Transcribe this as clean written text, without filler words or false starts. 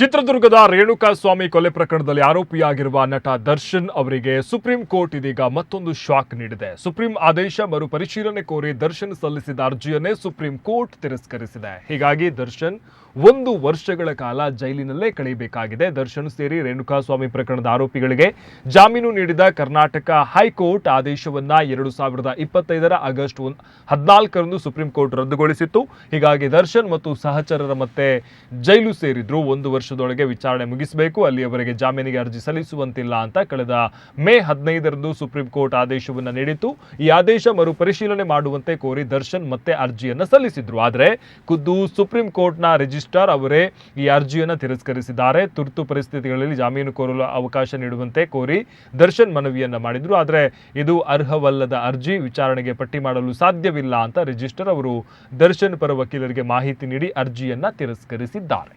ಚಿತ್ರದುರ್ಗದ ರೇಣುಕಾಸ್ವಾಮಿ ಕೊಲೆ ಪ್ರಕರಣದಲ್ಲಿ ಆರೋಪಿಯಾಗಿರುವ ನಟ ದರ್ಶನ್ ಅವರಿಗೆ ಸುಪ್ರೀಂ ಕೋರ್ಟ್ ಇದೀಗ ಮತ್ತೊಂದು ಶಾಕ್ ನೀಡಿದೆ. ಸುಪ್ರೀಂ ಆದೇಶ ಮರುಪರಿಶೀಲನೆ ಕೋರಿ ದರ್ಶನ್ ಸಲ್ಲಿಸಿದ ಅರ್ಜಿಯನ್ನೇ ಸುಪ್ರೀಂ ಕೋರ್ಟ್ ತಿರಸ್ಕರಿಸಿದೆ. ಹೀಗಾಗಿ ದರ್ಶನ್ 1 ವರ್ಷಗಳ ಕಾಲ ಜೈಲಿನಲ್ಲೇ ಕಳೆಯಬೇಕಾಗಿದೆ. ದರ್ಶನ್ ಸೇರಿ ರೇಣುಕಾಸ್ವಾಮಿ ಪ್ರಕರಣದ ಆರೋಪಿಗಳಿಗೆ ಜಾಮೀನು ನೀಡಿದ ಕರ್ನಾಟಕ ಹೈಕೋರ್ಟ್ ಆದೇಶವನ್ನ 2025 ಆಗಸ್ಟ್ 14ರಂದು ಸುಪ್ರೀಂ ಕೋರ್ಟ್ ರದ್ದುಗೊಳಿಸಿತ್ತು. ಹೀಗಾಗಿ ದರ್ಶನ್ ಮತ್ತು ಸಹಚರರ ಮತ್ತೆ ಜೈಲು ಸೇರಿದ್ರು. 1 ವರ್ಷದೊಳಗೆ ವಿಚಾರಣೆ ಮುಗಿಸಬೇಕು, ಅಲ್ಲಿಯವರೆಗೆ ಜಾಮೀನಿಗೆ ಅರ್ಜಿ ಸಲ್ಲಿಸುವಂತಿಲ್ಲ ಅಂತ ಕಳೆದ ಮೇ 15ರಂದು ಸುಪ್ರೀಂ ಕೋರ್ಟ್ ಆದೇಶವನ್ನ ನೀಡಿತ್ತು. ಈ ಆದೇಶ ಮರುಪರಿಶೀಲನೆ ಮಾಡುವಂತೆ ಕೋರಿ ದರ್ಶನ್ ಮತ್ತೆ ಅರ್ಜಿಯನ್ನ ಸಲ್ಲಿಸಿದ್ರು. ಆದರೆ ಖುದ್ದು ಸುಪ್ರೀಂ ಕೋರ್ಟ್ನ ರಿಜಿಸ್ಟ್ರಾರ್ ಅವರೇ ಈ ಅರ್ಜಿಯನ್ನು ತಿರಸ್ಕರಿಸಿದ್ದಾರೆ. ತುರ್ತು ಪರಿಸ್ಥಿತಿಗಳಲ್ಲಿ ಜಾಮೀನು ಕೋರಲು ಅವಕಾಶ ನೀಡುವಂತೆ ಕೋರಿ ದರ್ಶನ್ ಮನವಿಯನ್ನ ಮಾಡಿದ್ರು. ಆದರೆ ಇದು ಅರ್ಹವಲ್ಲದ ಅರ್ಜಿ, ವಿಚಾರಣೆಗೆ ಪಟ್ಟಿ ಮಾಡಲು ಸಾಧ್ಯವಿಲ್ಲ ಅಂತ ರಿಜಿಸ್ಟ್ರಾರ್ ಅವರು ದರ್ಶನ್ ಪರ ವಕೀಲರಿಗೆ ಮಾಹಿತಿ ನೀಡಿ ಅರ್ಜಿಯನ್ನ ತಿರಸ್ಕರಿಸಿದ್ದಾರೆ.